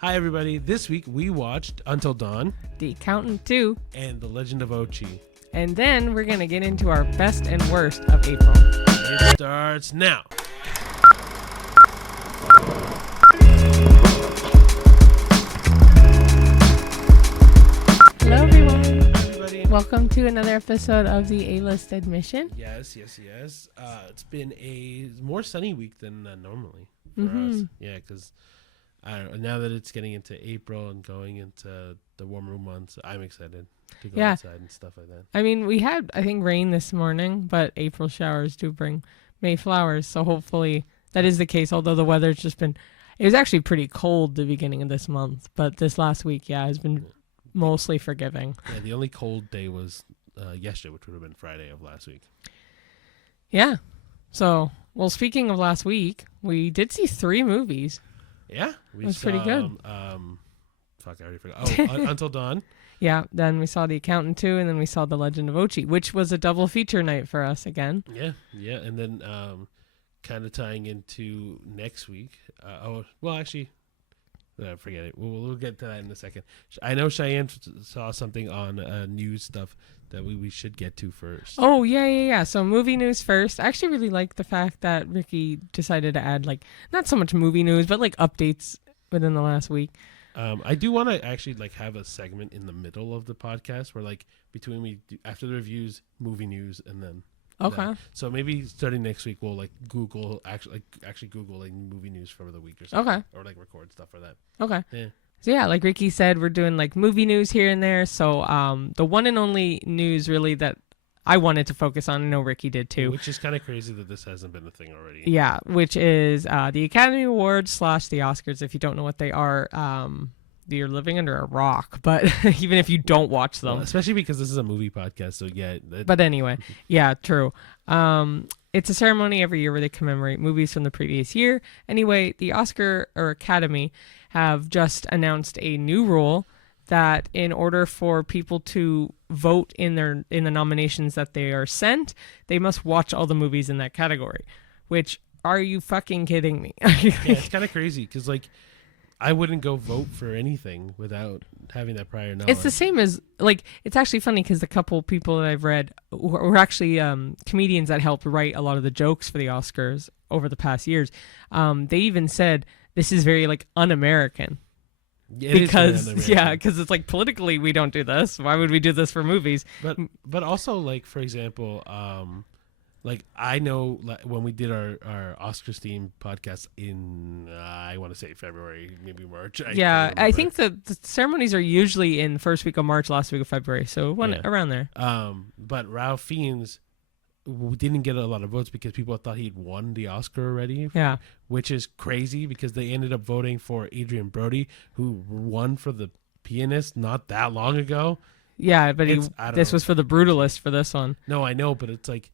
Hi, everybody. This week we watched Until Dawn The Accountant 2, and The Legend of Ochi. and then we're going to get into our best and worst of April. It starts now. Hello, everyone. Hi, everybody. Welcome to another episode of the A-List Admission. Yes. It's been a more sunny week than normally for Mhm. us. Yeah, because I don't know, now that it's getting into April and going into the warmer months, I'm excited to go Yeah. outside and stuff like that. I mean, we had, I think, rain this morning, but April showers do bring May flowers, so hopefully that is the case, although the weather's just been, it was actually pretty cold the beginning of this month, but this last week, has been mostly forgiving. Yeah, the only cold day was yesterday, which would have been Friday of last week. Yeah. So, well, speaking of last week, we did see 3 movies. Yeah, we That's pretty good. Fuck, I already forgot. Oh, Until Dawn. Yeah, then we saw The Accountant 2, and then we saw The Legend of Ochi, which was a double feature night for us again. Yeah, and then kind of tying into next week. Forget it. We'll get to that in a second. I know Cheyenne saw something on news stuff that we should get to first. Oh, yeah. So movie news first. I actually really like the fact that Ricky decided to add, like, not so much movie news, but, like, updates within the last week. I do want to actually, like, have a segment in the middle of the podcast where, like, between after the reviews, movie news, and then Okay. that. So maybe starting next week, we'll, like, Google, actually Google, like, movie news for the week or something. Okay. Or, like, record stuff for that. Okay. Yeah. So, yeah, like Ricky said, we're doing, like, movie news here and there. So the one and only news, really, that I wanted to focus on, I know Ricky did, too. Which is kind of crazy that this hasn't been a thing already. Yeah, which is the Academy Awards / the Oscars. If you don't know what they are, you're living under a rock. But even if you don't watch them. Well, especially because this is a movie podcast, so yeah. But anyway, yeah, true. It's a ceremony every year where they commemorate movies from the previous year. Anyway, the Oscar or Academy have just announced a new rule that in order for people to vote in the nominations that they are sent, they must watch all the movies in that category. Which, are you fucking kidding me? Yeah, it's kind of crazy because, like, I wouldn't go vote for anything without having that prior knowledge. It's the same as, like, it's actually funny because the couple people that I've read were actually comedians that helped write a lot of the jokes for the Oscars over the past years. They even said this is very, like, un-American. Because it's like politically we don't do this. Why would we do this for movies? But also, like, for example, like, I know, like, when we did our Oscars themed podcast in I want to say February, maybe March. I think the ceremonies are usually in first week of March, last week of February, so around there. But Ralph Fiennes didn't get a lot of votes because people thought he'd won the Oscar already. Yeah, which is crazy because they ended up voting for Adrian Brody, who won for The Pianist not that long ago. Yeah, but this was for The Brutalist for this one. No, I know, but it's like,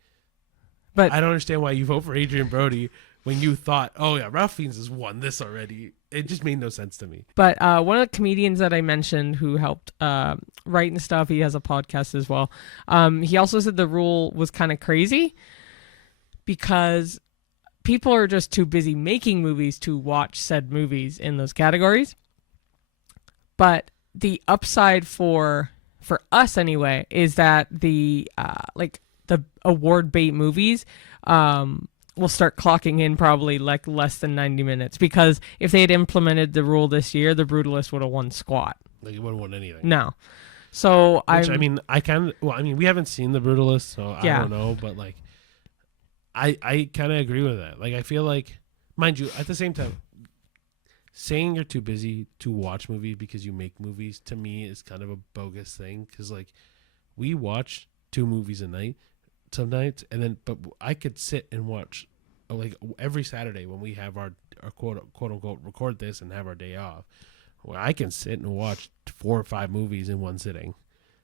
but I don't understand why you vote for Adrian Brody when you thought, oh yeah, Ralph Fiennes has won this already. It just made no sense to me. But one of the comedians that I mentioned who helped write and stuff, he has a podcast as well. He also said the rule was kind of crazy because people are just too busy making movies to watch said movies in those categories. But the upside for us anyway is that the award bait movies will start clocking in probably like less than 90 minutes, because if they had implemented the rule this year, The Brutalist would have won squat. Like, it wouldn't won anything. No. So we haven't seen The Brutalist, so Yeah. I don't know, but, like, I kind of agree with that. Like, I feel like, mind you, at the same time, saying you're too busy to watch movies because you make movies, to me, is kind of a bogus thing. Because, like, we watch 2 movies a night some nights, but I could sit and watch, like, every Saturday when we have our quote unquote record this and have our day off. Well, I can sit and watch 4 or 5 movies in one sitting.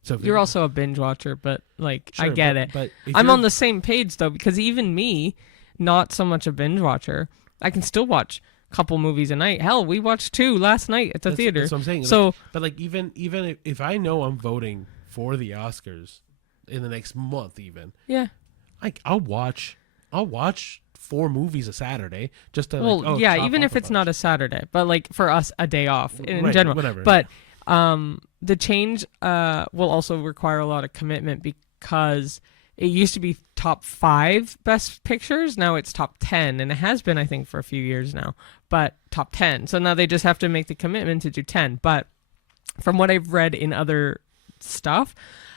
So you're also a binge watcher, but, like, sure, I get it. But I'm on the same page though, because even me, not so much a binge watcher, I can still watch a couple movies a night. Hell, we watched 2 last night at the theater. That's what I'm saying. So, like, but, like, even if I know I'm voting for the Oscars in the next month, even, yeah, like, I'll watch 4 movies a Saturday just to Well, like, yeah, chop even off if a it's not bunch. a Saturday, but like for us, a day off in Right, general. whatever. But the change will also require a lot of commitment because it used to be top 5 best pictures. Now it's top 10, and it has been, I think, for a few years now. But top 10. So now they just have to make the commitment to do 10. But from what I've read in other stuff,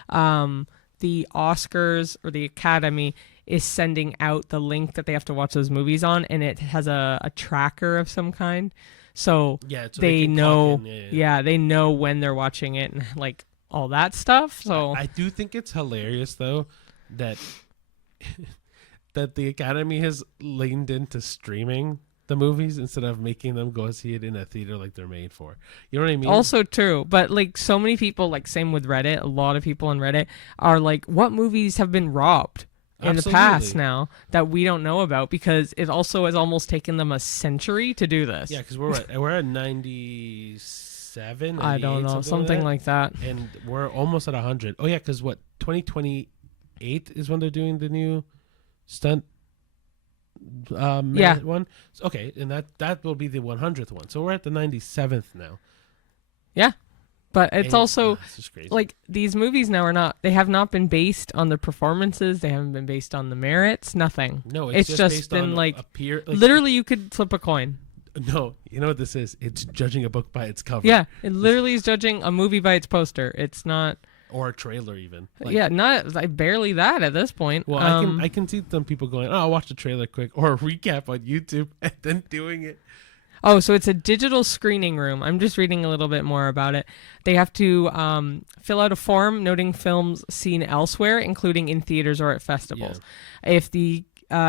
the Oscars or the Academy is sending out the link that they have to watch those movies on, and it has a tracker of some kind. So, yeah, so they can know, clock in, they know when they're watching it and like all that stuff. So I do think it's hilarious though that that the Academy has leaned into streaming the movies instead of making them go see it in a theater like they're made for. You know what I mean? also true, but like so many people, like same with Reddit, a lot of people on Reddit are like, what movies have been robbed in the past now that we don't know about, because it also has almost taken them a century to do this. Yeah, because we're at 97. I don't know, something like that. And we're almost at 100. Oh yeah, because what 2028 is when they're doing the new stunt one. Okay, and that will be the 100th one. So we're at the 97th now. Yeah. But it's also it's just crazy. like these movies now they have not been based on the performances. They haven't been based on the merits. Nothing. No, it's just based been on like like literally you could flip a coin. No, you know what this is? It's judging a book by its cover. Yeah, it literally is judging a movie by its poster. It's not. Or a trailer even. Not like barely that at this point. Well, I can see some people going, "Oh, I'll watch the trailer quick," or a recap on YouTube, and then doing it. Oh, so it's a digital screening room. I'm just reading a little bit more about it. They have to fill out a form noting films seen elsewhere, including in theaters or at festivals. Yeah.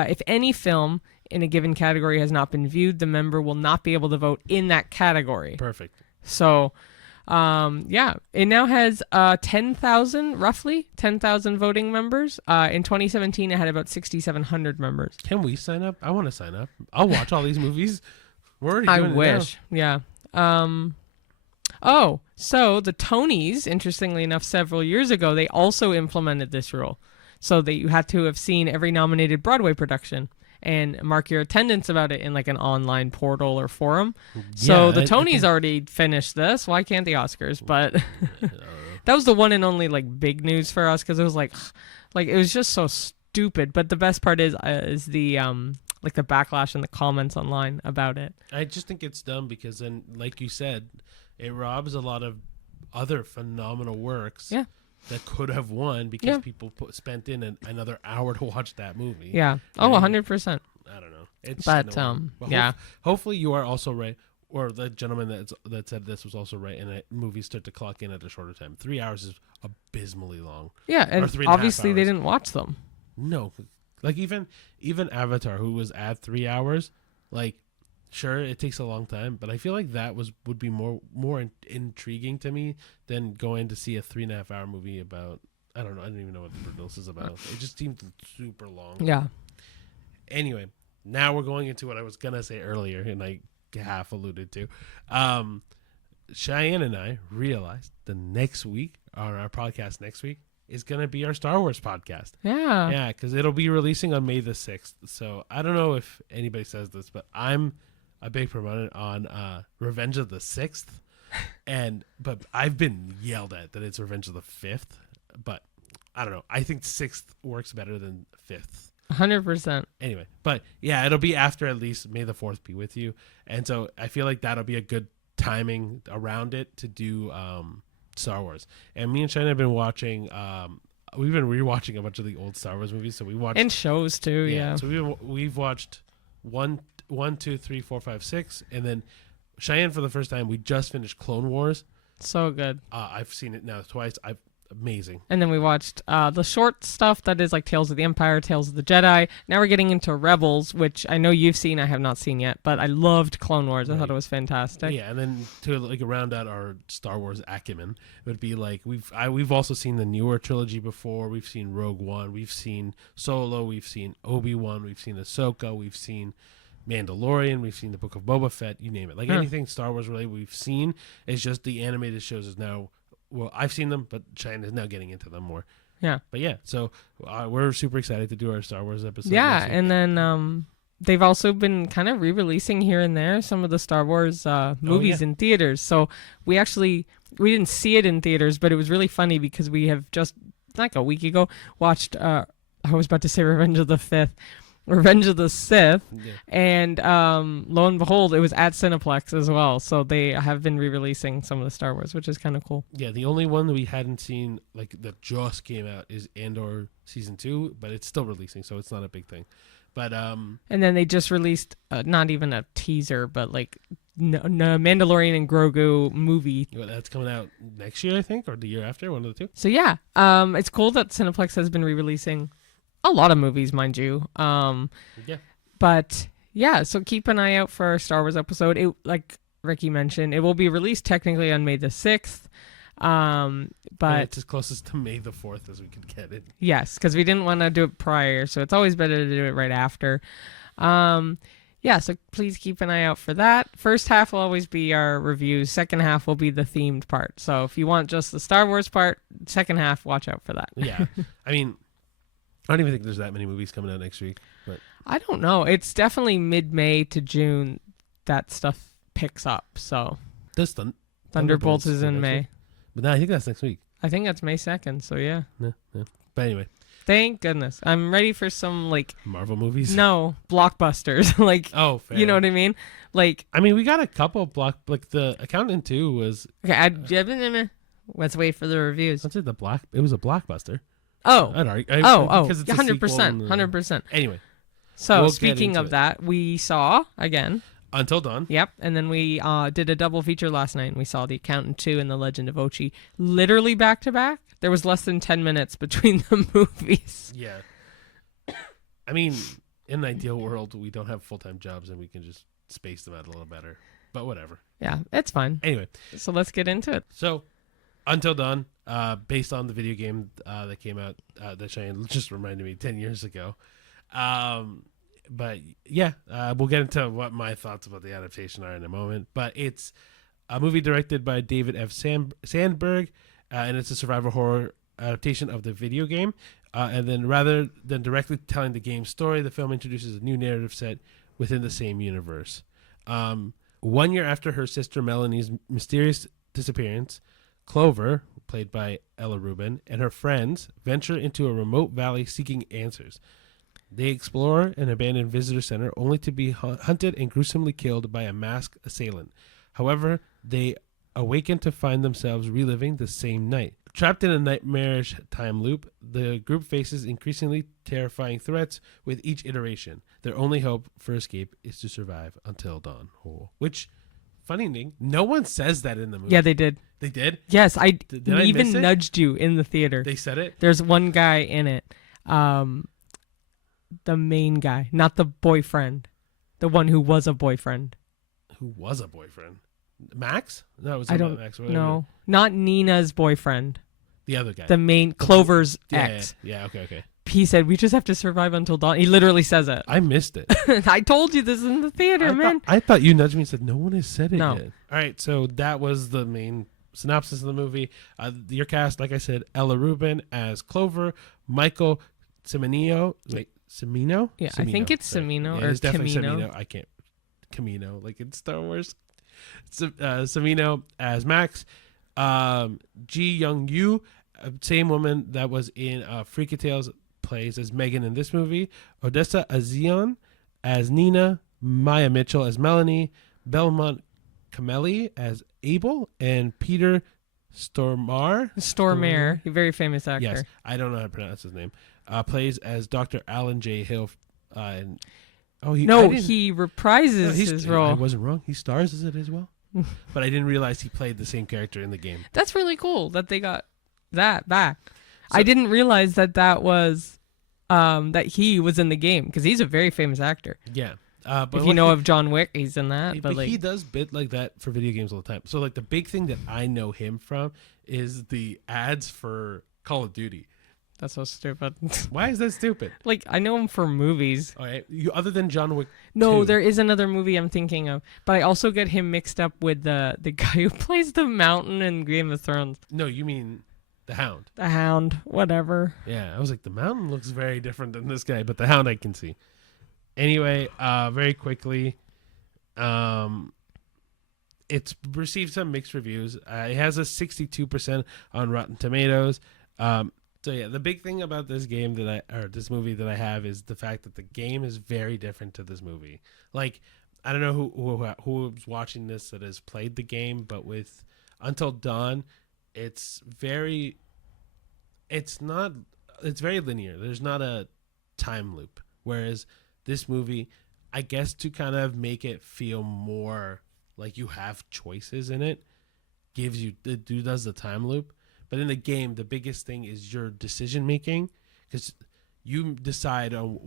If any film in a given category has not been viewed, the member will not be able to vote in that category. Perfect. So, it now has 10,000 voting members. In 2017, it had about 6,700 members. Can we sign up? I want to sign up. I'll watch all these movies. We're already doing it wish. Yeah. So the Tonys, interestingly enough, several years ago, they also implemented this rule, so that you had to have seen every nominated Broadway production and mark your attendance about it in like an online portal or forum. So the Tonys already finished this. Why can't the Oscars? But that was the one and only like big news for us, because it was like it was just so stupid. But the best part is the like the backlash and the comments online about it. I just think it's dumb because then, like you said, it robs a lot of other phenomenal works that could have won because people spent in another hour to watch that movie. Yeah. Oh, 100%. I don't know. It's but hopefully you are also right, or the gentleman that said this was also right, and movies start to clock in at a shorter time. 3 hours is abysmally long. Yeah, and obviously they didn't watch them. No. Like even Avatar, who was at 3 hours, like sure it takes a long time, but I feel like that would be more intriguing to me than going to see a 3.5 hour movie about, I don't know, I don't even know what the else is about. It just seemed super long. Yeah. Anyway, now we're going into what I was gonna say earlier, and I half alluded to. Cheyenne and I realized the next week on our podcast next week is going to be our Star Wars podcast. Yeah. Yeah, because it'll be releasing on May the 6th. So I don't know if anybody says this, but I'm a big proponent on Revenge of the 6th. But I've been yelled at that it's Revenge of the 5th. But I don't know. I think 6th works better than 5th. 100%. Anyway, but yeah, it'll be after at least May the 4th be with you. And so I feel like that'll be a good timing around it to do Star Wars. And me and Shana have been watching we've been rewatching a bunch of the old Star Wars movies. So we watched, and shows too. Yeah. So we've watched 1, 2, 3, 4, 5, 6, and then Cheyenne for the first time. We just finished Clone Wars. So good. I've seen it now twice. Amazing. And then we watched the short stuff that is like Tales of the Empire, Tales of the Jedi. Now we're getting into Rebels, which I know you've seen. I have not seen yet, but I loved Clone Wars. I thought it was fantastic. Yeah, and then to like round out our Star Wars acumen, it would be like we've also seen the newer trilogy before. We've seen Rogue One, we've seen Solo, we've seen Obi-Wan, we've seen Ahsoka, we've seen Mandalorian, we've seen the Book of Boba Fett, you name it. Like anything Star Wars related we've seen. It's just the animated shows is now. Well, I've seen them, but Cheyenne is now getting into them more. Yeah. But yeah, so we're super excited to do our Star Wars episode. Yeah, and then they've also been kind of re-releasing here and there some of the Star Wars movies in theaters. So we didn't see it in theaters, but it was really funny because we have just like a week ago watched. I was about to say Revenge of the Sith, and lo and behold, it was at Cineplex as well. So they have been re-releasing some of the Star Wars, which is kind of cool. Yeah, the only one that we hadn't seen, like that just came out, is Andor season 2, but it's still releasing, so it's not a big thing. But and then they just released not even a teaser, but like Mandalorian and Grogu movie. That's coming out next year, I think, or the year after, one of the two. So yeah, it's cool that Cineplex has been re-releasing a lot of movies, mind you. Yeah. But yeah, so keep an eye out for our Star Wars episode. It, like Ricky mentioned, it will be released technically on May the 6th. But it's as close as to May the 4th as we could get it. Yes, because we didn't want to do it prior, so it's always better to do it right after. Yeah, so please keep an eye out for that. First half will always be our reviews. Second half will be the themed part. So if you want just the Star Wars part, second half, watch out for that. Yeah. I mean, I don't even think there's that many movies coming out next week. But I don't know. It's definitely mid-May to June that stuff picks up. So this Thunderbolts is in May. Week? But no, I think that's next week. I think that's May 2nd, so yeah. No. But anyway. Thank goodness. I'm ready for some, like... Marvel movies? No, blockbusters. Like, oh, fair. You know what I mean? Like... I mean, we got a couple like the Accountant 2 was... Okay, let's wait for the reviews. What's it? It was a blockbuster. Oh. Because it's 100%. 100%. Anyway. So, speaking of that, we saw, again... Until Dawn. Yep. And then we did a double feature last night, and we saw The Accountant 2 and The Legend of Ochi literally back to back. There was less than 10 minutes between the movies. Yeah. I mean, in an ideal world, we don't have full-time jobs, and we can just space them out a little better. But whatever. Yeah, it's fine. Anyway. So let's get into it. So, Until Dawn, based on the video game that came out, that Cheyenne just reminded me 10 years ago. But yeah, we'll get into what my thoughts about the adaptation are in a moment. But it's a movie directed by David F. Sandberg, and it's a survival horror adaptation of the video game. And then rather than directly telling the game's story, the film introduces a new narrative set within the same universe. 1 year after her sister Melanie's mysterious disappearance, Clover, played by Ella Rubin, and her friends venture into a remote valley seeking answers. They explore an abandoned visitor center only to be hunted and gruesomely killed by a masked assailant. However, they awaken to find themselves reliving the same night. Trapped in a nightmarish time loop, the group faces increasingly terrifying threats with each iteration. Their only hope for escape is to survive until dawn. Which, funny thing, no one says that in the movie. Yeah, they did. They did? Yes, I did I even miss it? nudged you in the theater. They said it? There's one guy in it. The main guy, not the boyfriend. The one who was a boyfriend. Who was a boyfriend? Max? No, it was I don't Max. know. Not Nina's boyfriend. The other guy. The main Clover's ex. Yeah, okay. He said, we just have to survive until dawn. He literally says it. I missed it. I told you this in the theater, man. I thought you nudged me and said, no one has said it No. yet. All right, so that was the main synopsis of the movie. Your cast, like I said, Ella Rubin as Clover, Michael Cimino. Wait, Cimino? Yeah, Cimino, I think it's sorry. Cimino Yeah, or it's definitely Camino. Cimino. I can't. Camino, like in Star Wars. Cimino as Max. Ji Young Yu, same woman that was in Freaky Tales, plays as Megan in this movie. Odessa Azion as Nina. Maya Mitchell as Melanie. Belmont Kameli as Abel. And Peter Stormare, a very famous actor. Yes, I don't know how to pronounce his name. Plays as Dr. Alan J. Hill. He reprises his role. I wasn't wrong. He stars as it as well. But I didn't realize he played the same character in the game. That's really cool that they got that back. So, I didn't realize that was that he was in the game because he's a very famous actor. Yeah. But if you know of John Wick, he's in that. But like, he does bit like that for video games all the time. So like the big thing that I know him from is the ads for Call of Duty. That's so stupid. Why is that stupid? Like, I know him for movies. All right. Other than John Wick 2. No, there is another movie I'm thinking of. But I also get him mixed up with the guy who plays the Mountain in Game of Thrones. No, you mean the Hound. The Hound, whatever. Yeah, I was like, the Mountain looks very different than this guy, but the Hound I can see. Anyway, very quickly, it's received some mixed reviews. It has a 62% on Rotten Tomatoes. So yeah, the big thing about this game this movie that I have is the fact that the game is very different to this movie. Like, I don't know who's watching this that has played the game, but with Until Dawn, it's very linear. There's not a time loop. Whereas this movie, I guess to kind of make it feel more like you have choices in it, does the time loop. But in the game, the biggest thing is your decision making, because you decide on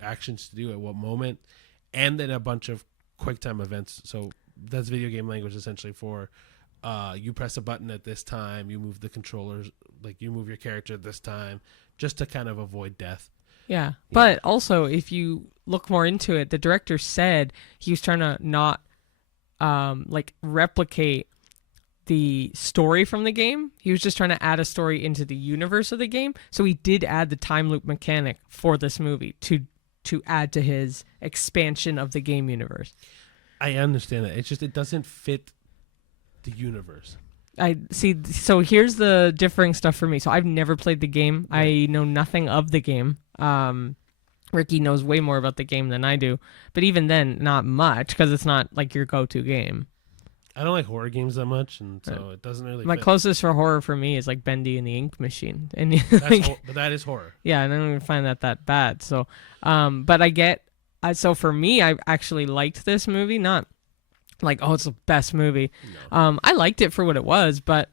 actions to do at what moment, and then a bunch of quick time events. So that's video game language essentially for you press a button at this time, you move the controllers, like you move your character at this time, just to kind of avoid death. Yeah. But also, if you look more into it, the director said he was trying to not replicate the story from the game. He was just trying to add a story into the universe of the game. So he did add the time loop mechanic for this movie to add to his expansion of the game universe. I understand that. It's just it doesn't fit the universe. I see. So here's the differing stuff for me. So I've never played the game. Right. I know nothing of the game. Ricky knows way more about the game than I do. But even then, not much, because it's not like your go-to game. I don't like horror games that much, and so it doesn't really My fit. closest for horror for me is like Bendy and the Ink Machine. And But that is horror. yeah, and I don't even find that bad. So, but I get, so for me, I actually liked this movie. Not like, oh, it's the best movie. No. I liked it for what it was, but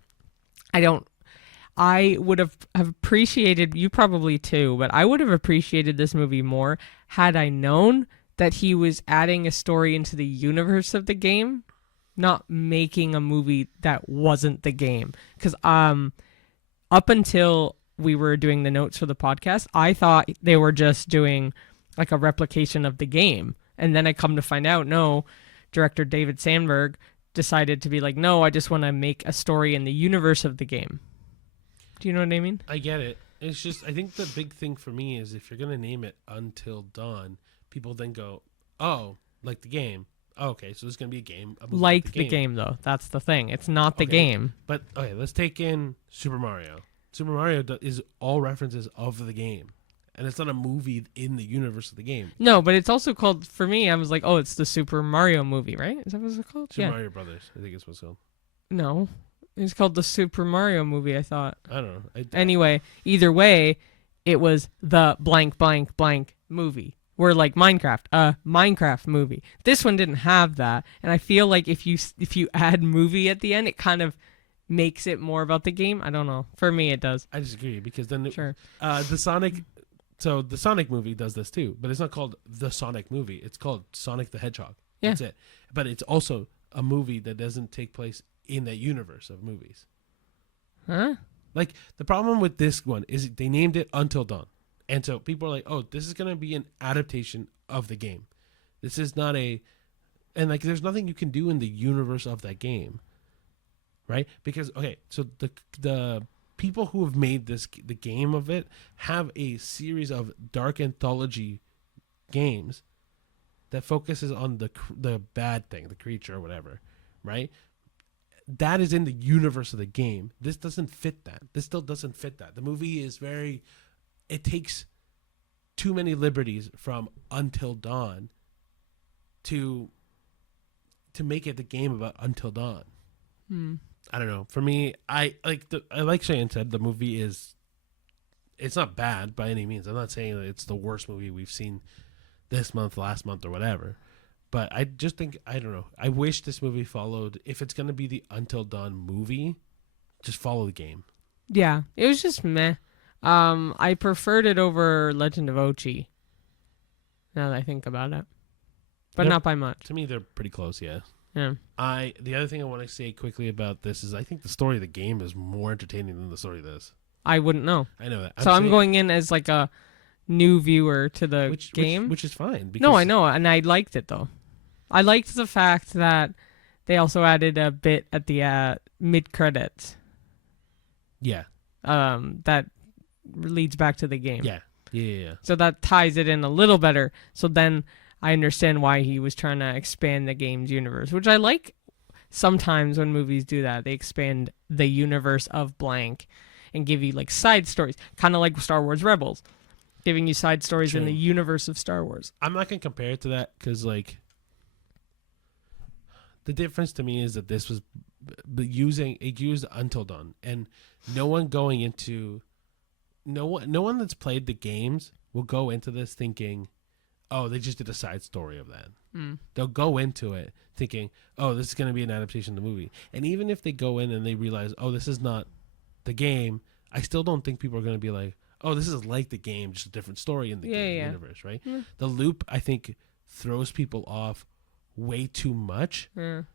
I would have appreciated, you probably too, but I would have appreciated this movie more had I known that he was adding a story into the universe of the game, not making a movie that wasn't the game. Because up until we were doing the notes for the podcast, I thought they were just doing like a replication of the game. And then I come to find out, no, director David Sandberg decided to be like, no, I just want to make a story in the universe of the game. Do you know what I mean? I get it. It's just, I think the big thing for me is if you're going to name it Until Dawn, people then go, oh, like the game. Oh, okay, so there's going to be a movie Like the game, though. That's the thing. It's not the game. But, okay, let's take in Super Mario. Super Mario is all references of the game. And it's not a movie in the universe of the game. No, but it's also called, for me, I was like, oh, it's the Super Mario movie, right? Is that what it's called? Super Mario Brothers, I think it's what's called. No. It's called the Super Mario movie, I thought. I don't know. Anyway, either way, it was the blank, blank, blank movie. We're like Minecraft, a Minecraft movie. This one didn't have that, and I feel like if you add movie at the end, it kind of makes it more about the game. I don't know. For me, it does. I disagree because then Sure. The Sonic movie does this too, but it's not called the Sonic movie. It's called Sonic the Hedgehog. Yeah. That's it. But it's also a movie that doesn't take place in that universe of movies. Huh? Like, the problem with this one is they named it Until Dawn. And so people are like, oh, this is going to be an adaptation of the game. This is not and like, there's nothing you can do in the universe of that game. Right? Because, okay, so the people who have made the game of it have a series of dark anthology games that focuses on the bad thing, the creature or whatever, right? That is in the universe of the game. This doesn't fit that. This still doesn't fit that. The movie is it takes too many liberties from Until Dawn to make it the game about Until Dawn. I don't know. For me, I like Cheyenne said, the movie it's not bad by any means. I'm not saying that it's the worst movie we've seen this month, last month, or whatever. But I just think, I don't know. I wish this movie followed, if it's going to be the Until Dawn movie, just follow the game. Yeah, it was just meh. I preferred it over Legend of Ochi, now that I think about it. But not by much. To me, they're pretty close, yeah. Yeah. The other thing I want to say quickly about this is I think the story of the game is more entertaining than the story of this. I wouldn't know. I know that. I'm going in as like a new viewer to the game. Which is fine. No, I know, and I liked it, though. I liked the fact that they also added a bit at the mid-credits. Yeah. That leads back to the game. Yeah. Yeah. So that ties it in a little better. So then I understand why he was trying to expand the game's universe, which I like sometimes when movies do that. They expand the universe of blank and give you like side stories, kind of like Star Wars Rebels, giving you side stories in the universe of Star Wars. I'm not going to compare it to that because, like, the difference to me is that this was used Until Dawn, and no one that's played the games will go into this thinking, oh, they just did a side story of that. They'll go into it thinking, oh, this is going to be an adaptation of the movie. And even if they go in and they realize, oh, this is not the game, I still don't think people are going to be like, oh, this is like the game, just a different story in the game universe, right? The loop, I think, throws people off way too much to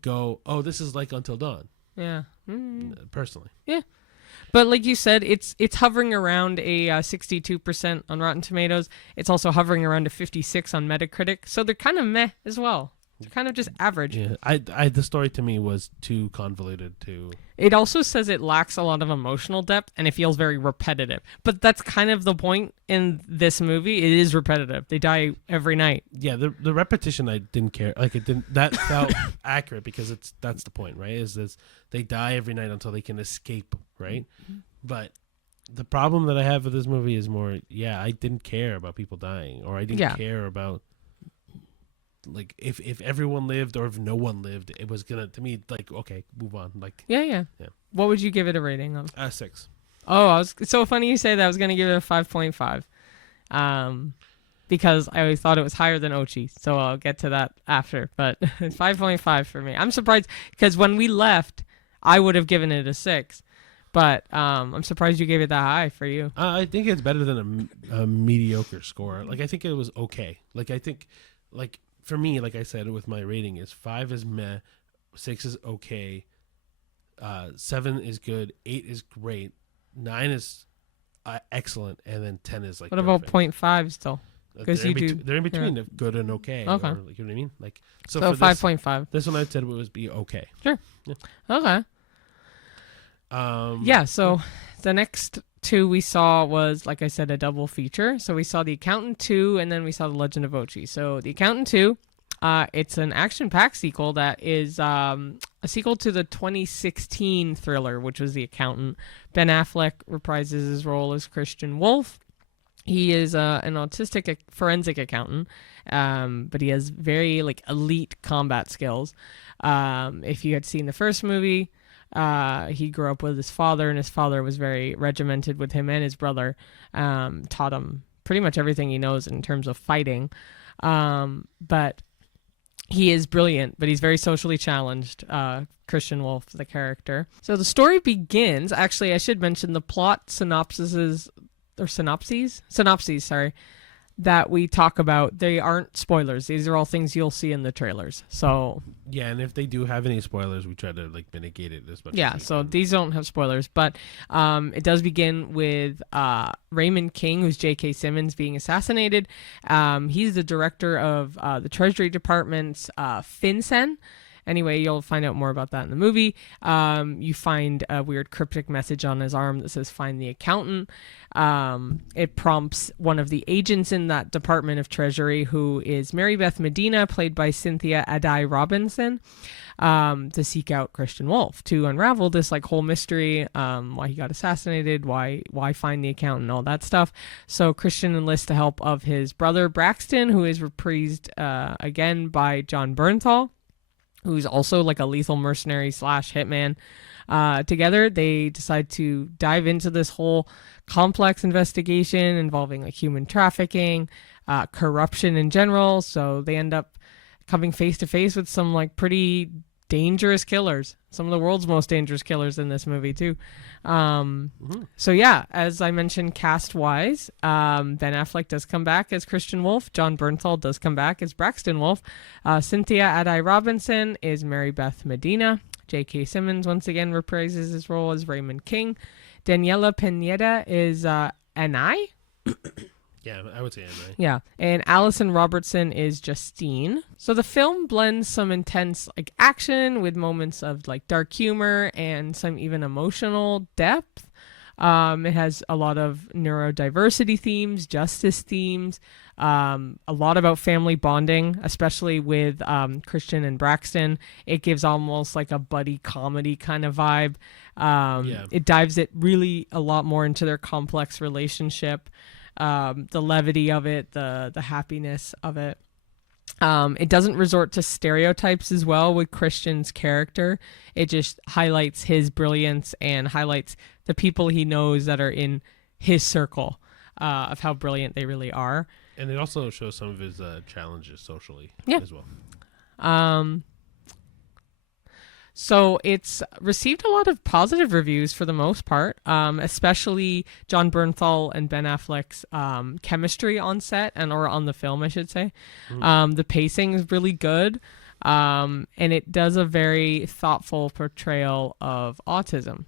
go, oh, this is like Until Dawn. Yeah. Personally. Yeah. But like you said, it's hovering around a 62% on Rotten Tomatoes. It's also hovering around a 56 on Metacritic. So they're kind of meh as well. They're kind of just average. Yeah, the story to me was too convoluted to... It also says it lacks a lot of emotional depth and it feels very repetitive. But that's kind of the point in this movie. It is repetitive. They die every night. Yeah, the repetition I didn't care. Like, it didn't... That felt accurate because that's the point, right? Is this they die every night until they can escape, right? But the problem that I have with this movie is more, I didn't care about people dying, or I didn't care about... Like, if everyone lived or if no one lived, it was gonna, to me, like, okay, move on. Like, yeah. What would you give it a rating of? 6. Oh, it's so funny you say that. I was gonna give it a 5.5, because I always thought it was higher than Ochi. So I'll get to that after. But 5.5 for me. I'm surprised because when we left, I would have given it a 6. But I'm surprised you gave it that high for you. I think it's better than a mediocre score. Like, I think it was okay. Like, I think, like, for me, like I said, with my rating, is 5 is meh, 6 is okay, 7 is good, 8 is great, 9 is excellent, and then 10 is like. What about 0.5 still? Because they're in between of good and okay. Okay. Or, like, you know what I mean? Like, so 5.5. This one I said was be okay. Sure. Yeah. Okay. So the next 2 we saw was, like I said, a double feature. So we saw The Accountant 2, and then we saw The Legend of Ochi. So The Accountant 2, it's an action-packed sequel that is a sequel to the 2016 thriller, which was The Accountant. Ben Affleck reprises his role as Christian Wolf. He is an autistic forensic accountant, but he has very elite combat skills. If you had seen the first movie, he grew up with his father, and his father was very regimented with him and his brother, taught him pretty much everything he knows in terms of fighting. But he is brilliant, but he's very socially challenged, Christian Wolf, the character. So the story begins, actually, I should mention the plot synopses, that we talk about. They aren't spoilers. These are all things you'll see in the trailers. So yeah, and if they do have any spoilers, we try to mitigate it as much. Yeah, so these don't have spoilers, but it does begin with Raymond King, who's J.K. Simmons, being assassinated. He's the director of the Treasury Department's FinCEN. Anyway, you'll find out more about that in the movie. You find a weird cryptic message on his arm that says, "Find the accountant." It prompts one of the agents in that Department of Treasury, who is Mary Beth Medina, played by Cynthia Addai-Robinson, to seek out Christian Wolf, to unravel this whole mystery, why he got assassinated, why find the accountant, all that stuff. So Christian enlists the help of his brother Braxton, who is reprised again by John Bernthal, who's also a lethal mercenary / hitman. Together, they decide to dive into this whole complex investigation involving human trafficking, corruption in general. So they end up coming face to face with some pretty dangerous killers, some of the world's most dangerous killers in this movie too. So yeah, as I mentioned, cast wise, Ben Affleck does come back as Christian Wolf. John Bernthal does come back as Braxton Wolf. Cynthia Addai-Robinson is Mary Beth Medina. J.K. Simmons once again reprises his role as Raymond King. Daniela Pineda is Anai. Yeah, I would say Anai. Yeah, and Allison Robertson is Justine. So the film blends some intense action with moments of dark humor and some even emotional depth. It has a lot of neurodiversity themes, justice themes, a lot about family bonding, especially with Christian and Braxton. It gives almost like a buddy comedy kind of vibe. It dives it really a lot more into their complex relationship, the levity of it, the happiness of it. It doesn't resort to stereotypes as well with Christian's character. It just highlights his brilliance and highlights the people he knows that are in his circle of how brilliant they really are. And it also shows some of his challenges socially as well. So it's received a lot of positive reviews for the most part, especially John Bernthal and Ben Affleck's chemistry on set or on the film, I should say. The pacing is really good, and it does a very thoughtful portrayal of autism.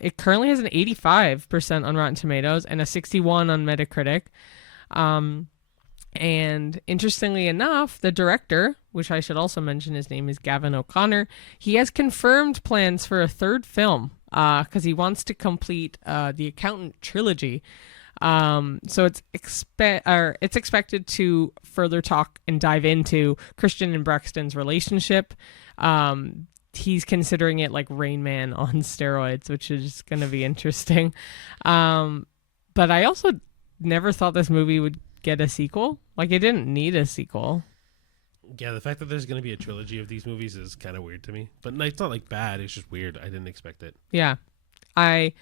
It currently has an 85% on Rotten Tomatoes and a 61 on Metacritic. And interestingly enough, the director, which I should also mention, his name is Gavin O'Connor, he has confirmed plans for a third film because he wants to complete the Accountant trilogy. So it's expected to further talk and dive into Christian and Braxton's relationship. He's considering it like Rain Man on steroids, which is going to be interesting. But I also never thought this movie would get a sequel. Like, it didn't need a sequel. Yeah, the fact that there's going to be a trilogy of these movies is kind of weird to me. But it's not like bad. It's just weird. I didn't expect it. Yeah. I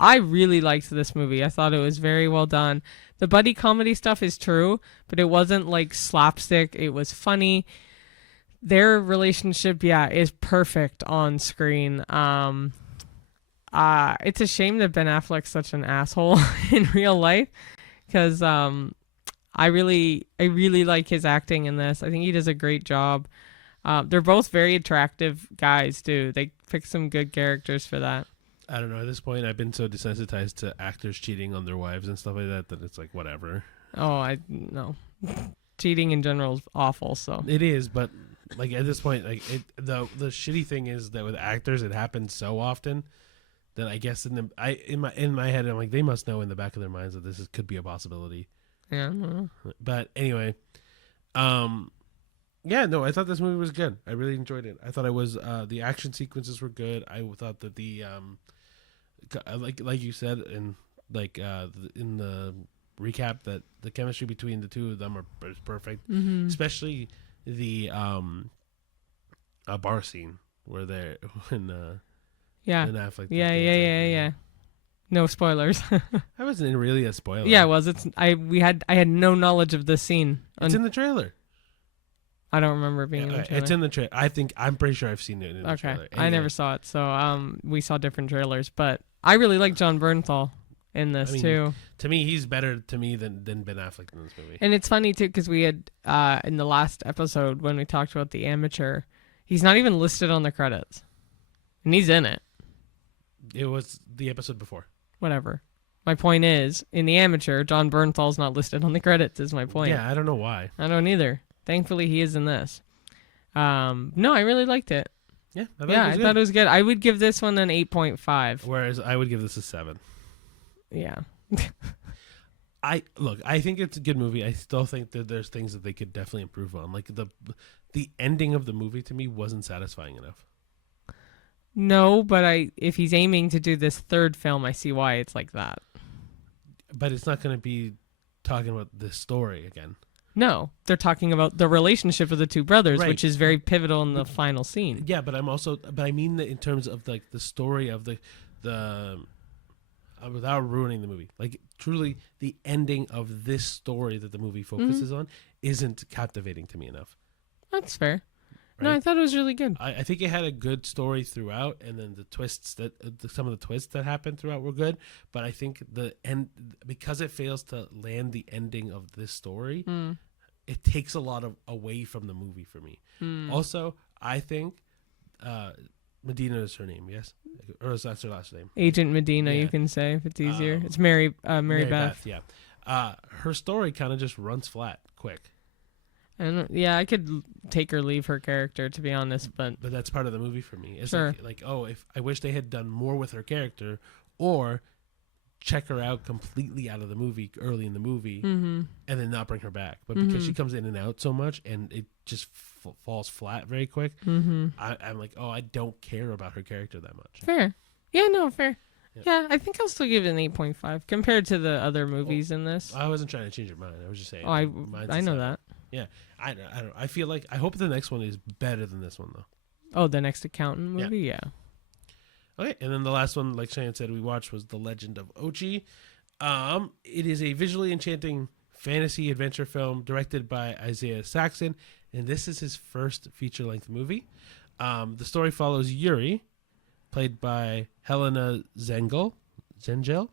really liked this movie. I thought it was very well done. The buddy comedy stuff is true, but it wasn't like slapstick. It was funny. Their relationship, is perfect on screen. It's a shame that Ben Affleck's such an asshole in real life, because I really like his acting in this. I think he does a great job. They're both very attractive guys too. They pick some good characters for that. I don't know. At this point, I've been so desensitized to actors cheating on their wives and stuff like that it's like whatever. Oh, I no. Cheating in general is awful. So it is, but like at this point, like the shitty thing is that with actors, it happens so often that I guess in my head, I'm like, they must know in the back of their minds that could be a possibility. Yeah. But anyway, yeah, no, I thought this movie was good. I really enjoyed it. I thought it was the action sequences were good. I thought that the like you said in in the recap, that the chemistry between the two of them is perfect. Mm-hmm. Especially the bar scene where they're when Ben Affleck. Yeah. No spoilers. That wasn't really a spoiler. Yeah, it was. I had no knowledge of this scene. It's in the trailer. I don't remember being in the trailer. It's in the trailer. I'm pretty sure I've seen it in the trailer. I never saw it, so we saw different trailers. But I really like John Bernthal in this too. To me, he's better to me than Ben Affleck in this movie. And it's funny too because we had in the last episode when we talked about The Amateur, he's not even listed on the credits, and he's in it. It was the episode before. Whatever. My point is, in The Amateur, John Bernthal's not listed on the credits, is my point. Yeah, I don't know why. I don't either. Thankfully, he is in this. No, I really liked it. Yeah, I thought it was good. I would give this one an 8.5. Whereas I would give this a 7. Yeah. I think it's a good movie. I still think that there's things that they could definitely improve on. Like the ending of the movie to me wasn't satisfying enough. No, but if he's aiming to do this third film, I see why it's like that. But it's not going to be talking about this story again. No, they're talking about the relationship of the two brothers, right, which is very pivotal in the final scene. Yeah, but I mean that in terms of like the story of the without ruining the movie, like truly the ending of this story that the movie focuses on isn't captivating to me enough. That's fair. Right? No, I thought it was really good. I think it had a good story throughout, and then the twists some of the twists that happened throughout were good. But I think the end, because it fails to land the ending of this story, it takes a lot away from the movie for me. Also, I think Medina is her name, yes, or that's her last name. Agent Medina, you can say if it's easier. It's Mary Beth. Yeah, her story kind of just runs flat quick. And I could take or leave her character, to be honest, but that's part of the movie for me. It's sure. like, oh, if I wish they had done more with her character, or check her out completely out of the movie early in the movie Mm-hmm. and then not bring her back. But because she comes in and out so much and it just falls flat very quick, Mm-hmm. I'm like, oh, I don't care about her character that much. Fair. Yeah, no, fair. Yeah. Yeah, I think I'll still give it an 8.5 compared to the other movies in this. I wasn't trying to change your mind. I was just saying. Oh, I mine's know a that. Yeah, I don't. I feel like I hope the next one is better than this one though. Oh, the next accountant movie, yeah. Okay, and then the last one, like Cheyenne said, we watched was The Legend of Ochi. It is a visually enchanting fantasy adventure film directed by Isaiah Saxon, and this is his first feature-length movie. The story follows Yuri, played by Helena Zengel.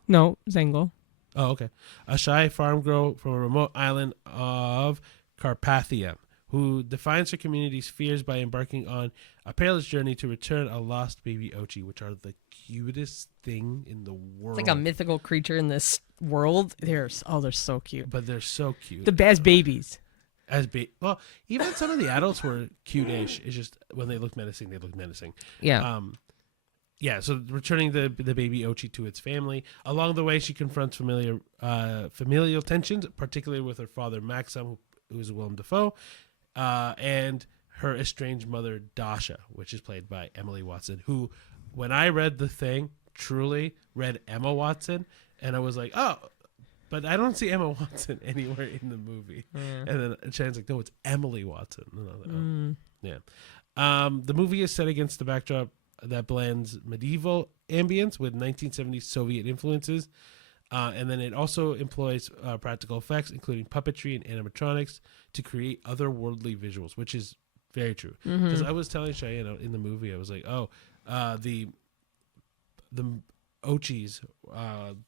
No, Zengel. Oh, okay. A shy farm girl from a remote island of Carpathia, who defines her community's fears by embarking on a perilous journey to return a lost baby Ochi, which are the cutest thing in the world. It's like a mythical creature in this world. They're so cute. But they're so cute. The best babies. Well, even some of the adults were cute-ish. It's just when they look menacing, they look menacing. Yeah. Yeah, so returning the baby Ochi to its family. Along the way, she confronts familial tensions, particularly with her father Maxim, who is Willem Dafoe, and her estranged mother Dasha, which is played by Emily Watson, who, when I read The Thing, truly read Emma Watson, and I was like, oh, but I don't see Emma Watson anywhere in the movie. And then Shannon's like, no, it's Emily Watson. And I was like, yeah. The movie is set against the backdrop that blends medieval ambience with 1970s Soviet influences. And then it also employs practical effects, including puppetry and animatronics, to create otherworldly visuals, which is very true. Because I was telling Cheyenne in the movie, I was like, oh, the Ochis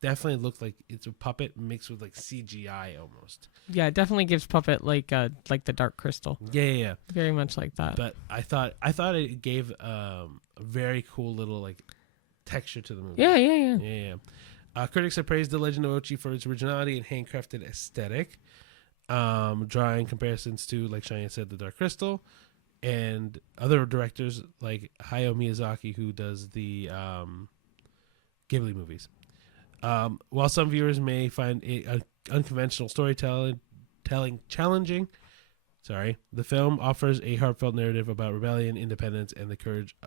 definitely look like it's a puppet mixed with like CGI almost. Yeah, it definitely gives puppet like the Dark Crystal. Yeah. Very much like that. But I thought it gave a very cool little like texture to the movie. Yeah. Critics have praised The Legend of Ochi for its originality and handcrafted aesthetic, drawing comparisons to, like Cheyenne said, The Dark Crystal, and other directors like Hayao Miyazaki, who does the Ghibli movies. While some viewers may find unconventional storytelling challenging, the film offers a heartfelt narrative about rebellion, independence, and the courage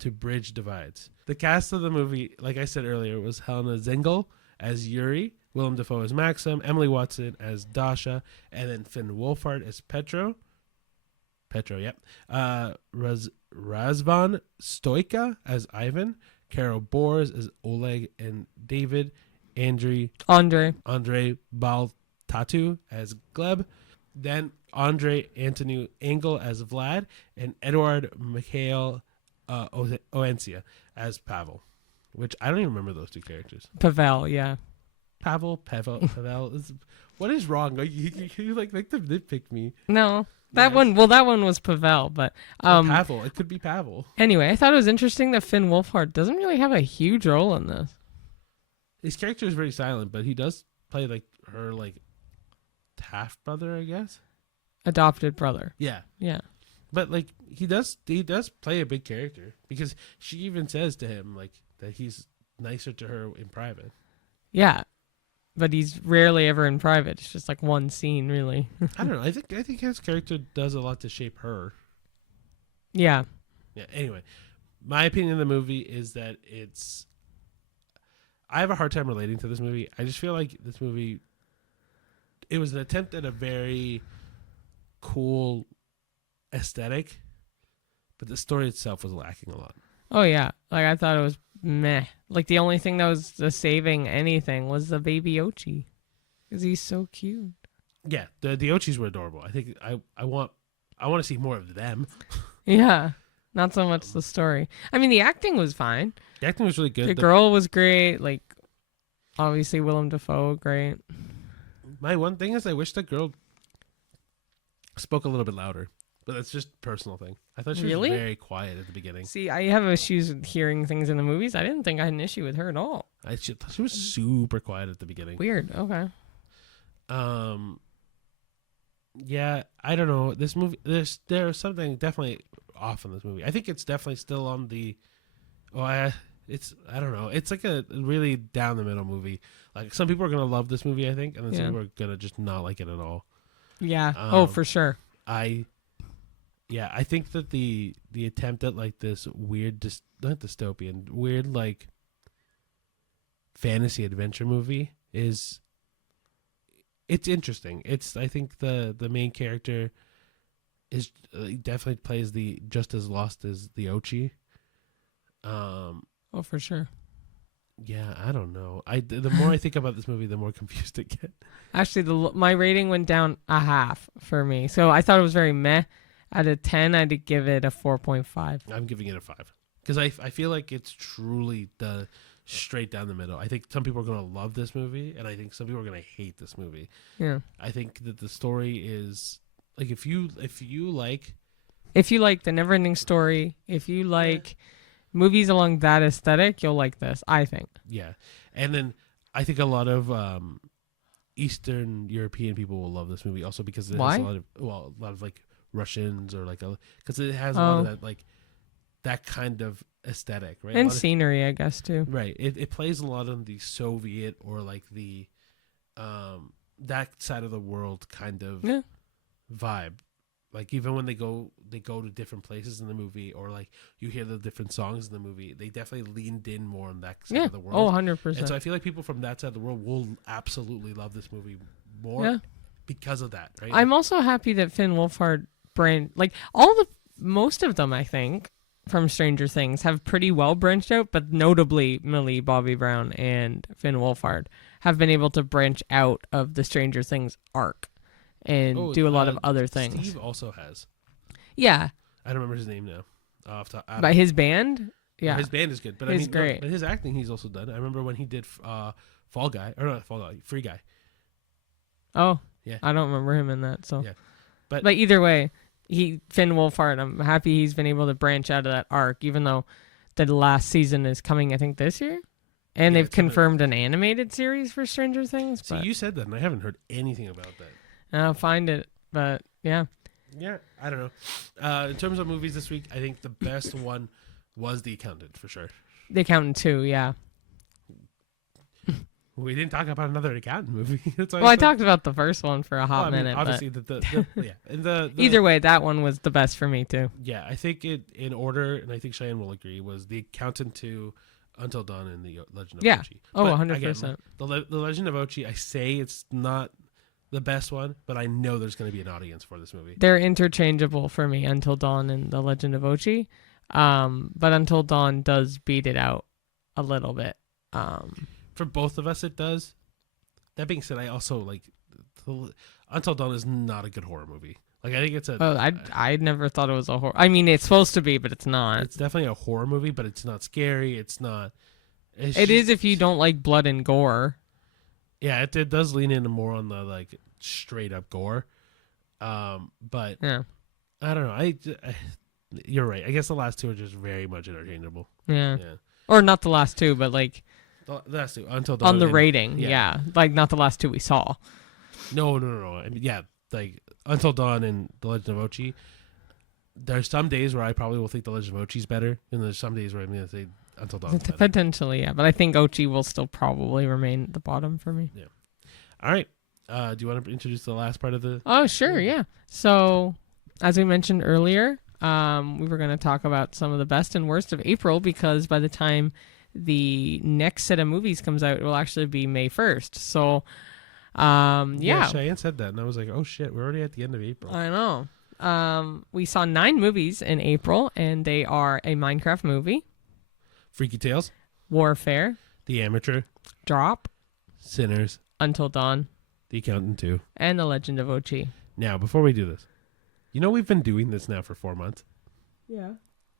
to bridge divides. The cast of the movie, like I said earlier, was Helena Zengel as Yuri, Willem Dafoe as Maxim, Emily Watson as Dasha, and then Finn Wolfhard as Petro, yep. Razvan Stoika as Ivan, Carol Bors as Oleg, and David Andre Baltatu as Gleb. Then Andre Antonu Engel as Vlad, and Eduard Mikhail Oencia as Pavel, which I don't even remember those two characters. Pavel, yeah. Pavel. What is wrong? Like, you like to nitpick me. No, that one was Pavel, but Pavel. It could be Pavel. Anyway, I thought it was interesting that Finn Wolfhard doesn't really have a huge role in this. His character is very silent, but he does play like her like half brother, I guess. Adopted brother. Yeah. But like he does play a big character, because she even says to him like that he's nicer to her in private. Yeah, but he's rarely ever in private. It's just like one scene, really. I don't know. I think his character does a lot to shape her. Yeah. Anyway, my opinion of the movie is that I have a hard time relating to this movie. I just feel like this movie, it was an attempt at a very cool aesthetic, but the story itself was lacking a lot. Oh yeah, like I thought it was meh. Like the only thing that was saving anything was the baby Ochi, because he's so cute. Yeah, the Ochis were adorable. I think I want to see more of them. Yeah, not so much the story. I mean, the acting was fine. The acting was really good. The girl was great. Like, obviously Willem Dafoe, great. My one thing is I wish the girl spoke a little bit louder. But that's just a personal thing. I thought she was very quiet at the beginning. See, I have issues with hearing things in the movies. I didn't think I had an issue with her at all. She was super quiet at the beginning. Weird. Okay. Yeah, I don't know. This movie, there's something definitely off in this movie. I think it's definitely still on the. Oh, I don't know. It's like a really down the middle movie. Like some people are gonna love this movie, I think, and then some people are gonna just not like it at all. Yeah. Oh, for sure. I think that the attempt at like this weird, not dystopian, weird like fantasy adventure movie it's interesting. I think the main character is definitely plays the just as lost as the Ochi. Oh, for sure. Yeah, I don't know. The more I think about this movie, the more confused I get. Actually, my rating went down a half for me, so I thought it was very meh. Out of 10, I'd give it a 4.5. I'm giving it a 5 because I feel like it's truly the straight down the middle. I think some people are going to love this movie, and I think some people are going to hate this movie. Yeah. I think that the story is like if you like the Neverending Story, if you like movies along that aesthetic, you'll like this, I think. Yeah. And then I think a lot of Eastern European people will love this movie also because it has a lot of like Russians or like because it has a lot of that like that kind of aesthetic, right? And scenery, I guess, too. Right. It plays a lot on the Soviet or like the that side of the world kind of vibe. Like even when they go to different places in the movie, or like you hear the different songs in the movie, they definitely leaned in more on that side of the world. Oh, 100%. And so I feel like people from that side of the world will absolutely love this movie more because of that, right? I'm also happy that Finn Wolfhard most of them, I think, from Stranger Things have pretty well branched out, but notably Millie Bobby Brown and Finn Wolfhard have been able to branch out of the Stranger Things arc and do a lot of other things. Steve also has. Yeah. I don't remember his name now. But his band? Yeah. His band is good. But he's great. But his acting he's also done. I remember when he did Fall Guy. Or not Fall Guy. Free Guy. Oh. Yeah. I don't remember him in that. So. Yeah. But either way, Finn Wolfhard, I'm happy he's been able to branch out of that arc, even though the last season is coming, I think, this year. And they've confirmed an animated series for Stranger Things. So you said that, and I haven't heard anything about that. I'll find it, but yeah. Yeah, I don't know. In terms of movies this week, I think the best one was The Accountant, for sure. The Accountant 2, yeah. We didn't talk about another accountant movie. I talked about the first one for a hot minute. Obviously, either way, that one was the best for me, too. Yeah, I think it, in order, and I think Cheyenne will agree, was The Accountant 2, Until Dawn, and The Legend of Ochi. Oh, but 100%. Again, the Legend of Ochi, I say it's not the best one, but I know there's going to be an audience for this movie. They're interchangeable for me, Until Dawn and The Legend of Ochi. But Until Dawn does beat it out a little bit. For both of us, it does. That being said, I also like Until Dawn is not a good horror movie. Like I think it's a. Oh, I never thought it was a horror. I mean, it's supposed to be, but it's not. It's definitely a horror movie, but it's not scary. It's not. It is if you don't like blood and gore. Yeah, it does lean into more on the like straight up gore. But yeah, I don't know. You're right. I guess the last two are just very much interchangeable. Yeah. Or not the last two, but like. The last two, Until Dawn. On the rating, yeah. Like, not the last two we saw. No. I mean, yeah, like, Until Dawn and The Legend of Ochi, there's some days where I probably will think The Legend of Ochi is better, and there's some days where I'm going to say Until Dawn is better. Potentially, yeah. But I think Ochi will still probably remain at the bottom for me. Yeah. All right. Do you want to introduce the last part of the... Oh, sure, yeah. So, as we mentioned earlier, we were going to talk about some of the best and worst of April, because by the time the next set of movies comes out, it will actually be May 1st. So, yeah. Cheyenne said that, and I was like, oh shit, we're already at the end of April. I know. We saw 9 movies in April, and they are a Minecraft movie, Freaky Tales, Warfare, The Amateur, Drop, Sinners, Until Dawn, The Accountant 2, and The Legend of Ochi. Now, before we do this, we've been doing this now for 4 months. Yeah.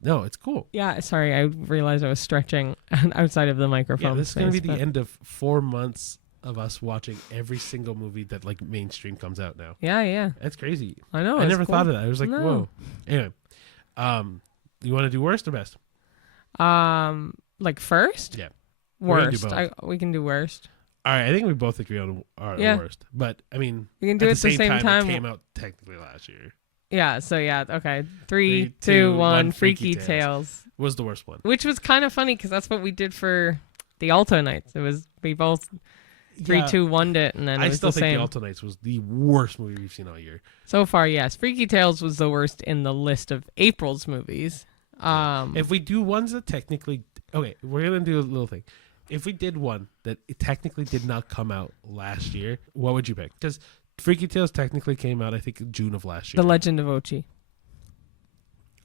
No, it's cool. Yeah, sorry, I realized I was stretching outside of the microphone. Yeah, this is going to be the end of 4 months of us watching every single movie that like mainstream comes out now. Yeah. That's crazy. I know. I never thought of that. I was like, whoa. Anyway, you want to do worst or best? Like first? Yeah. Worst. We can do worst. All right, I think we both agree on our worst. But I mean, we can do it at the same time. It came out technically last year. Yeah, so yeah, okay. Three, 3, two, 2, 1, one, Freaky Freaky Tales. Was the worst one. Which was kind of funny because that's what we did for the Alto Nights. It was, we both 3, Yeah, 2, 1'd it, and then it I was still the think same. The Alto Nights was the worst movie we've seen all year. So far, yes. Freaky Tales was the worst in the list of April's movies. If we do ones that technically... Okay, we're going to do a little thing. If we did one that it technically did not come out last year, what would you pick? Because Freaky Tales technically came out, I think, in June of last year. The Legend of Ochi.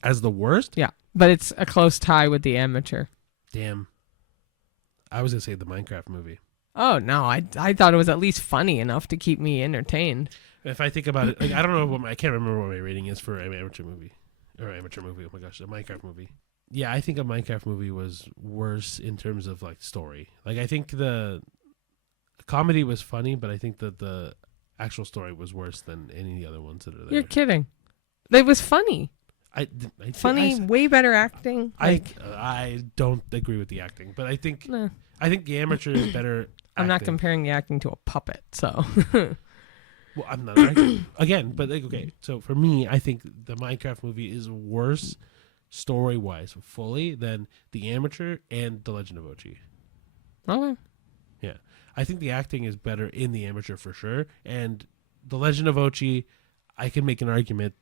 As the worst? Yeah, but it's a close tie with The Amateur. Damn. I was going to say the Minecraft movie. Oh, no, I thought it was at least funny enough to keep me entertained. If I think about it, like, I don't know I can't remember what my rating is for an amateur movie. Or amateur movie, oh my gosh, a Minecraft movie. Yeah, I think a Minecraft movie was worse in terms of like story. Like I think the comedy was funny, but I think that the actual story was worse than any of the other ones that are there. You're kidding. It was funny. Funny, way better acting. I don't agree with the acting, but I think the amateur is better. I'm not comparing the acting to a puppet, so. Well, I'm not arguing again, but like okay. So for me, I think the Minecraft movie is worse story-wise, fully, than the amateur and the Legend of Ochi. Okay. Yeah, I think the acting is better in the amateur for sure, and the Legend of Ochi, I can make an argument.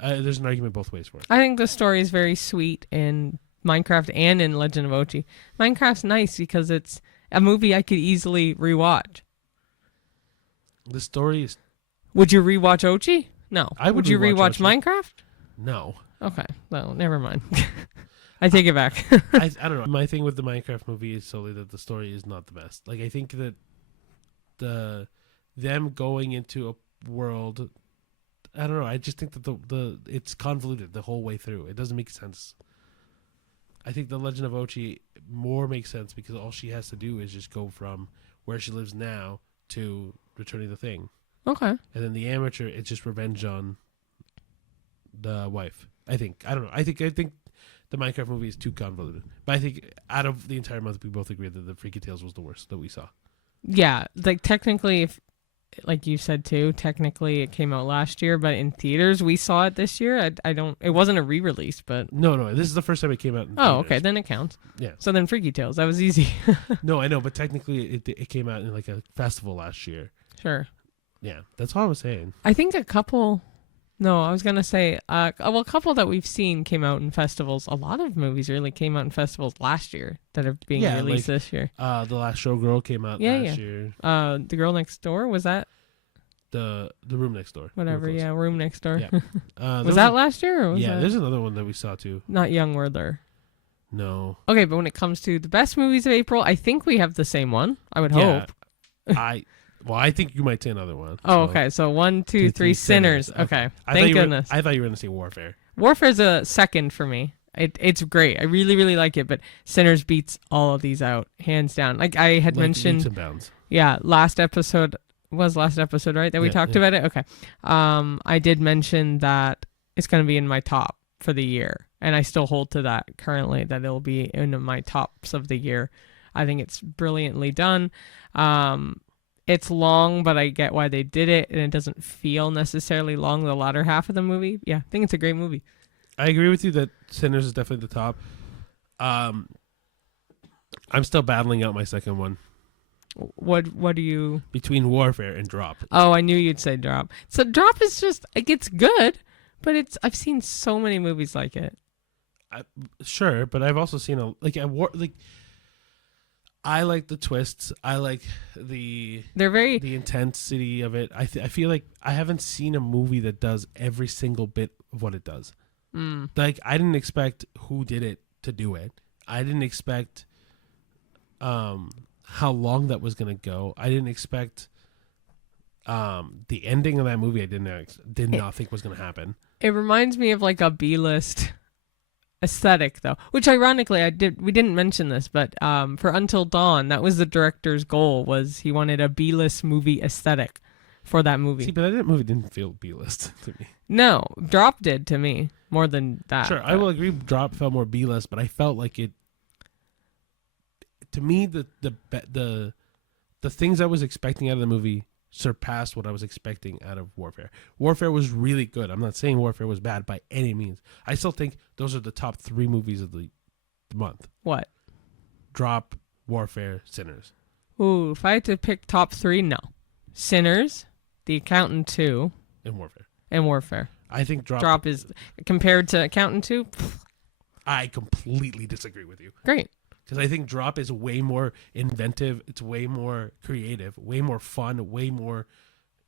There's an argument both ways for it. I think the story is very sweet in Minecraft and in Legend of Ochi. Minecraft's nice because it's a movie I could easily rewatch. The story is... Would you rewatch Ochi? No. Would you rewatch rewatch Minecraft? No. Okay. Well, never mind. I take it back. I don't know. My thing with the Minecraft movie is solely that the story is not the best. Like I think that them going into a world, I don't know. I just think that the it's convoluted the whole way through. It doesn't make sense. I think the Legend of Ochi more makes sense because all she has to do is just go from where she lives now to returning the thing. Okay. And then the amateur, it's just revenge on the wife. I think. I don't know. I think the Minecraft movie is too convoluted. But I think out of the entire month, we both agree that the Freaky Tales was the worst that we saw. Yeah. Like technically, if like you said too, technically it came out last year, but in theaters we saw it this year. I don't. It wasn't a re-release, but no. This is the first time it came out. In theaters. Okay, then it counts. Yeah. So then Freaky Tales, that was easy. No, I know, but technically it came out in like a festival last year. Sure. Yeah, that's all I was saying. I think a couple. No, I was gonna say, a couple that we've seen came out in festivals. A lot of movies really came out in festivals last year that are being released this year. The Last Showgirl came out last year. The Girl Next Door, was that? The Room Next Door. Whatever, Room Next Door. Yeah. Was that last year? Or was that... there's another one that we saw too. Not Young Werther. No. Okay, but when it comes to the best movies of April, I think we have the same one. I would hope. I think you might say another one. Oh, okay. So 1, 2, 3, Sinners. Okay. Thank goodness. I thought you were going to say Warfare. Warfare's a second for me. It's great. I really, really like it, but Sinners beats all of these out, hands down. Like I had mentioned. Leaps and bounds. Yeah, last episode, right? That we talked about it? Okay. I did mention that it's going to be in my top for the year, and I still hold to that currently, that it'll be in my tops of the year. I think it's brilliantly done. It's long, but I get why they did it, and it doesn't feel necessarily long the latter half of the movie. Yeah, I think it's a great movie. I agree with you that Sinners is definitely the top. I'm still battling out my second one. What do you... Between Warfare and Drop. Oh, I knew you'd say Drop. So Drop is just, like, it's good, but I've seen so many movies like it. Sure, but I've also seen I like the twists. I like the intensity of it. I feel like I haven't seen a movie that does every single bit of what it does. Like I didn't expect who did it to do it. I didn't expect how long that was gonna go. I didn't expect the ending of that movie. I did not think was gonna happen. It reminds me of like a B-list aesthetic though, which ironically we didn't mention this, but for Until Dawn, that was the director's goal, was he wanted a B-list movie aesthetic for that movie. See, but that movie didn't feel B-list to me. No, Drop did to me more than that. Sure, I will agree Drop felt more B-list, but I felt like it, to me, the things I was expecting out of the movie surpassed what I was expecting out of Warfare. Warfare was really good. I'm not saying Warfare was bad by any means. I still think those are the top 3 movies of the month. What? Drop, Warfare, Sinners. Ooh, if I had to pick top 3, no. Sinners, The Accountant 2, and Warfare. I think Drop is, compared to Accountant 2, I completely disagree with you. Great. Because I think Drop is way more inventive. It's way more creative, way more fun, way more.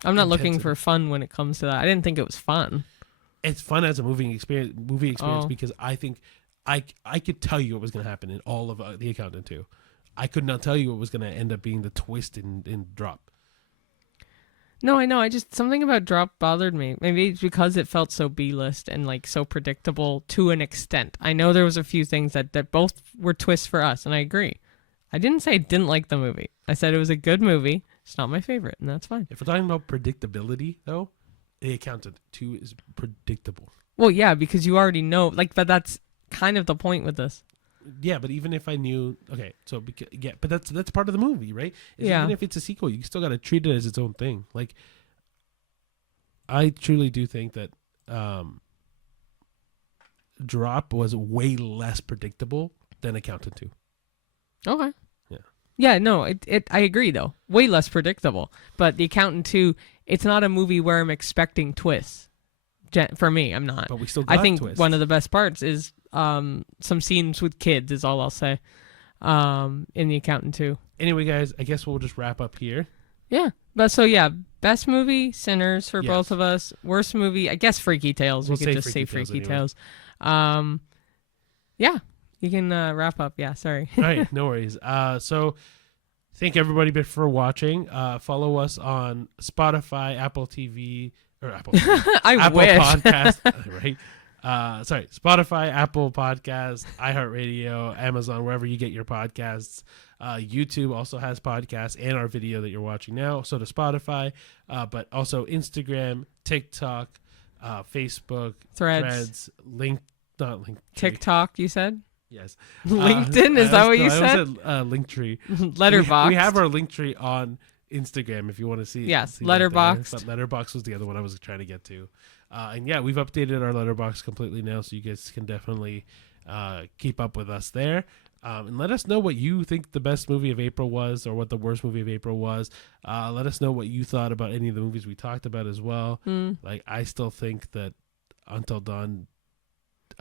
I'm not looking for fun when it comes to that. I didn't think it was fun. It's fun as a movie experience because I think I could tell you what was going to happen in all of The Accountant 2. I could not tell you what was going to end up being the twist in Drop. No, I know. Something about Drop bothered me. Maybe it's because it felt so B-list and like so predictable to an extent. I know there was a few things that both were twists for us, and I agree. I didn't say I didn't like the movie. I said it was a good movie. It's not my favorite, and that's fine. If we're talking about predictability, though, The Accountant 2 is predictable. Well, yeah, because you already know. But that's kind of the point with this. Yeah, but even if I knew, but that's part of the movie, right? Even if it's a sequel, you still got to treat it as its own thing. Like, I truly do think that Drop was way less predictable than Accountant 2. Okay. Yeah. Yeah, no, I agree though. Way less predictable. But The Accountant 2, it's not a movie where I'm expecting twists. For me, I'm not. But we still got I think twists. One of the best parts is some scenes with kids is all I'll say in The Accountant 2. Anyway, guys, I guess we'll just wrap up here. Yeah. But best movie, Sinners for both of us. Worst movie, I guess Freaky Tales. We could just say Freaky Tales. Yeah. You can wrap up. Yeah, sorry. All right, no worries. So thank everybody for watching. Follow us on Spotify, Apple TV, or Apple TV. Apple wish. Podcast, right? Spotify, Apple Podcast, iHeartRadio, Amazon, wherever you get your podcasts. YouTube also has podcasts and our video that you're watching now. So does Spotify, but also Instagram, TikTok, Facebook, Threads, TikTok, you said? Yes. LinkedIn, is that what you said? I said Linktree. Letterboxd. We have our Linktree on Instagram if you want to see. Yes, see Letterboxd. Letterboxd was the other one I was trying to get to. And yeah, we've updated our Letterboxd completely now, so you guys can definitely keep up with us there. And let us know what you think the best movie of April was, or what the worst movie of April was. Let us know what you thought about any of the movies we talked about as well. Like, I still think that Until Dawn.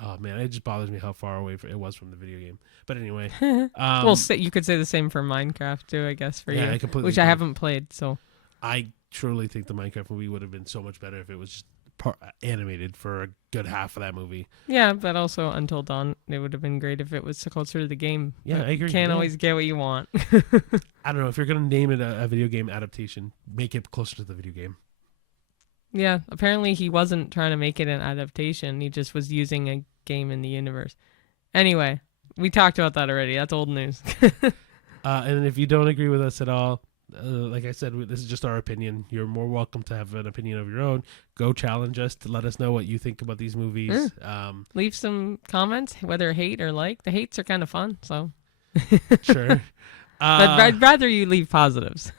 Oh man, it just bothers me how far away it was from the video game. But anyway, well, you could say the same for Minecraft too, I guess, for you, I completely which agree. I haven't played. So I truly think the Minecraft movie would have been so much better if it was just animated for a good half of that movie. Yeah, but also Until Dawn, it would have been great if it was closer to the game. Yeah, but I agree. You can't always get what you want. I don't know, if you're gonna name it a video game adaptation, make it closer to the video game. Yeah, apparently he wasn't trying to make it an adaptation. He just was using a game in the universe. Anyway, we talked about that already. That's old news. And if you don't agree with us at all, like I said, this is just our opinion. You're more welcome to have an opinion of your own. Go challenge us to let us know what you think about these movies. Leave some comments, whether hate or like. The hates are kind of fun, so. Sure. But I'd rather you leave positives.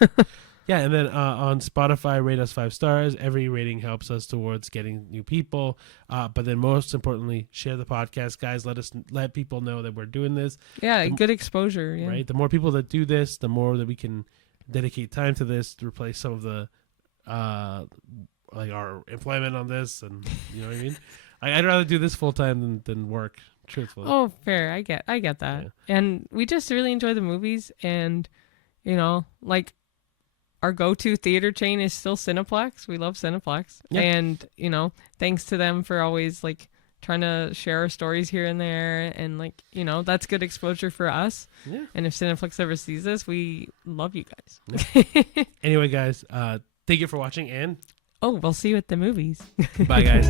Yeah, and then on Spotify, rate us 5 stars. Every rating helps us towards getting new people. But then most importantly, share the podcast, guys. Let people know that we're doing this. Yeah, good exposure. Yeah. Right. The more people that do this, the more that we can dedicate time to this to replace some of the like our employment on this, and you know what I mean. I'd rather do this full time than work. Truthfully. Oh, fair. I get that. Yeah. And we just really enjoy the movies, and like. Our go-to theater chain is still Cineplex. We love Cineplex. Yeah. And, thanks to them for always, like, trying to share our stories here and there. And, like, that's good exposure for us. Yeah. And if Cineplex ever sees this, we love you guys. Yeah. Anyway, guys, thank you for watching. And we'll see you at the movies. Bye, guys.